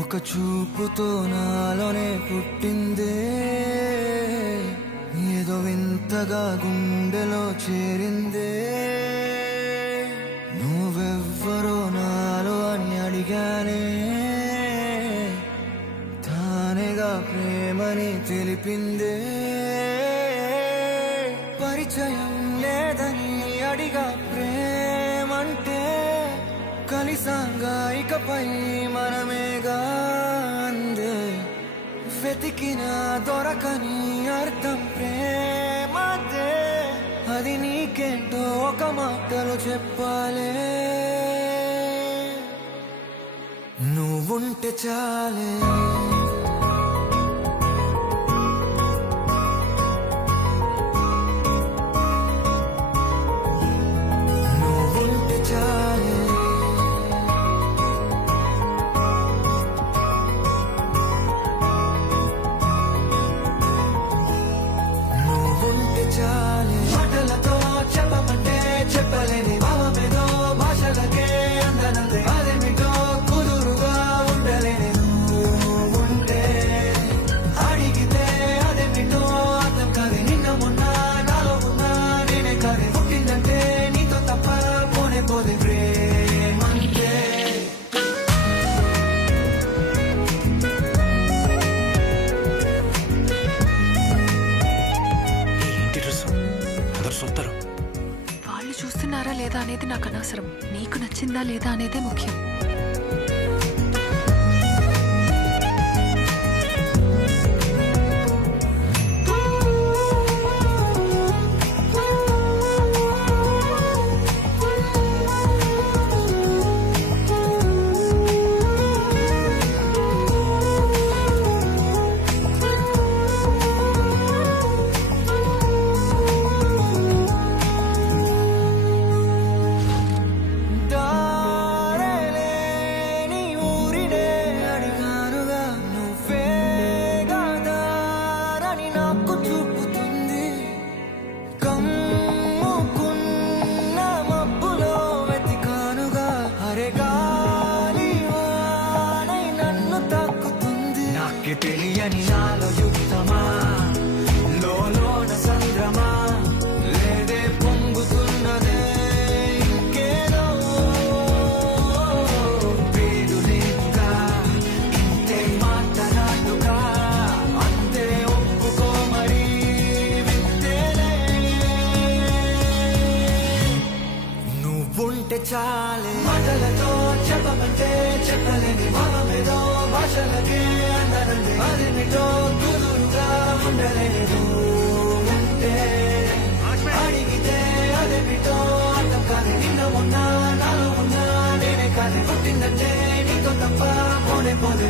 ఒక చూపుతో నాలోనే పుట్టిందే, ఏదో వింతగా గుండెలో చేరిందే. నువ్వెవ్వరో నాలో అని అడిగానే, తానేగా ప్రేమని తెలిపిందే. పరిచయం లేదని అడిగా ప్రేమంటే, కలిసాంగా ఇకపై మనమేగా అందే. వెతికిన దొరకని అర్థం ప్రేమదే, అది నీకేంటో ఒక మాటలో చెప్పాలే. నువ్వుంటే చాలే, నువ్వుంటే చాలే, నువ్వుంటే చాలే. మాటలతో చెప్పమంటే చెప్పలేని భావమేదో, భాషలకే అందనందే అదేమిటో కుదురుగా ఉండలేని. నువ్వుంటే అడిగితే అదేమిటో అర్థం కాదే. నిన్న మొన్న నాలో ఉన్నా నేనే కాదే. పుట్టిందంటే నీతో తప్ప పోనే పోదే ప్రేమంతే. వాళ్ళు చూస్తున్నారా లేదా అనేది నాకు అనవసరం. నీకు నచ్చిందా లేదా అనేదే ముఖ్యం. దారేలేని ఊరినే అడిగానుగా, నువ్వేగా దారని నాకు చూపుతుంది. కమ్ముకున్న మబ్బులో వెతికానుగా, అరే గాలి వానై నన్ను తాకుతుంది. నాకే తెలియని నాలో యుద్ధమా, లోన సంద్రమా, లేదే పొంగుతున్నదే ఇంకేదో. పేరు లేదుగా, ఇంతే మాట్లాడుగా, అంతే ఒప్పుకో మరి వింతేలే. నువ్వుంటే చాలే, మాటలతో చెప్పమంటే చెప్పలేని భావమేదో, భాషలకే అందనందే అదేమిటో కుదురుగా ఉండలేదు. ఉంటే అడిగితే అదేమిటో అర్థం కాదే. నిన్న మొన్న నాలో ఉన్నా నేనే కాదే. పుట్టిందంటే నీతో తప్ప పోనే పోదే.